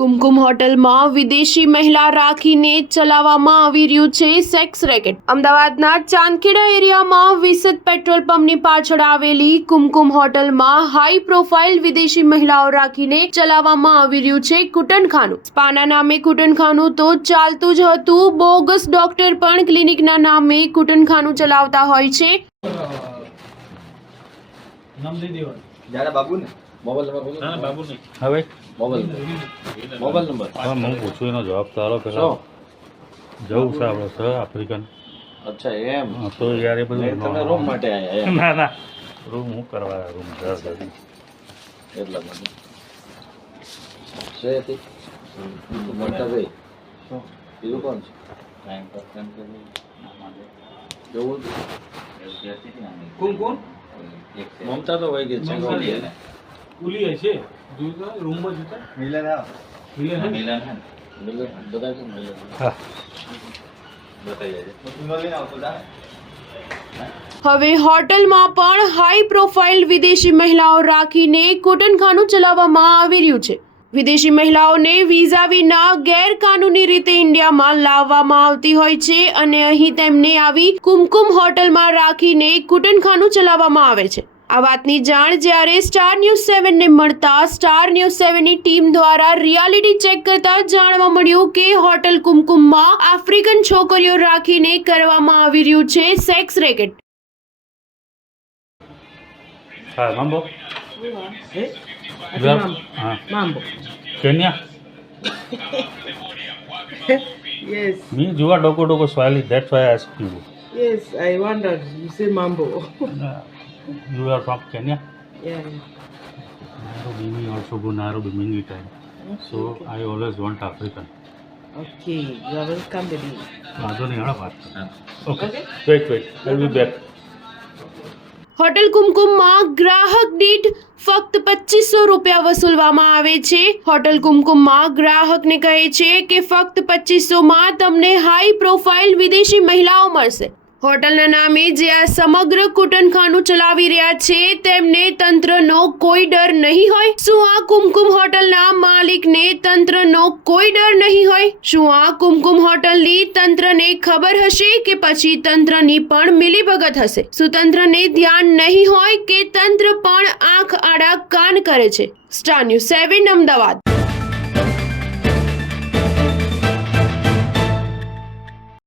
કુમકુમ હોટલમાં વિદેશી મહિલા રાખીને ચલાવવામાં આવી રહ્યું છે સેક્સ રેકેટ। અમદાવાદના ચાંદખેડા એરિયામાં વિસદ પેટ્રોલ પંપની પાછળ આવેલી કુમકુમ હોટલમાં હાઈ પ્રોફાઇલ વિદેશી મહિલાઓ રાખીને ચલાવવામાં આવી રહ્યું છે કુટનખાનું। સ્પાના નામે કુટનખાનું તો ચાલતું જ હતું, બોગસ ડોક્ટર પણ ક્લિનિકના નામે કુટનખાનું ચલાવતા હોય છે। નામ દઈ દેવાનું જાડા બાબુ ને મોબાઈલ નંબર બોલો। ના બાબુ નહીં હવે મોબાઈલ નંબર હા હું પૂછું એનો જવાબ તારો પેલા જવું છે આપણે સર આફ્રિકન અચ્છા એમ હા, તો યાર એ બધું તમે રૂમ માટે આયા ના ના રૂમ હું કરવા રૂમ ઘર એટલા માટે છે તે મોટા ભાઈ બીજું કોણ છે ટાઈમ પર કેમ કે જવું કોણ કોણ મમતા તો વહી ગઈ છે ઉલી હશે જોઈતા રૂમમાં જતા મિલન મિલન હે? બધા છે મિલન હા બતાવી જાય હવે હોટલમાં પણ હાઈ પ્રોફાઇલ વિદેશી મહિલાઓ રાખીને કુટનખાનું ચલાવવામાં આવી રહ્યું છે। વિદેશી મહિલાઓને વિઝા વિના ગેરકાનૂની રીતે ઇન્ડિયામાં લાવવામાં આવતી હોય છે અને અહીં તેમને આવી કુમકુમ હોટલમાં રાખીને કુટનખાનું ચલાવવામાં આવે છે। આ વાતની જાણ જ્યારે સ્ટાર ન્યૂઝ 7 ને મળતા સ્ટાર ન્યૂઝ 7 ની ટીમ દ્વારા રિયાલિટી ચેક કરતા જાણવા મળ્યું કે હોટલ કુમકુમમાં આફ્રિકન છોકરીઓ રાખીને કરવામાં આવી રહ્યું છે સેક્સ રેકેટ। હા mambo Eh? you are Mambo. Kenya Yes, me you are doko Swahili, that's why I asked you. yes, I wondered. You say mambo. You are from Kenya? Yeah. Nairobi, me also go Nairobi many time. So I always want African. Okay, you are welcome, baby. વાંધો નહીં હળો વાત okay wait I'll be back. Hotel કુમકુમમાં ગ્રાહક દીઠ ફક્ત 2500 રૂપિયા વસૂલવામાં આવે છે। હોટલ કુમકુમમાં ગ્રાહકને કહે છે કે ફક્ત 2500માં તમને હાઈ પ્રોફાઇલ વિદેશી મહિલાઓ મળશે। હોટલના નામે જે આ સમગ્ર કુટનખાનું ચલાવી રહ્યા છે તેમને તંત્રનો કોઈ ડર નહીં હોય? શું આ કુમકુમ હોટલના માલિકને તંત્રનો કોઈ ડર નહીં હોય? શું આ કુમકુમ હોટલની તંત્રને ખબર હશે કે પછી તંત્રની પણ મિલીભગત હશે? શું તંત્રને ધ્યાન નહીં હોય કે તંત્ર પણ આંખ આડા કાન કરે છે? Star news 7 Ahmedabad.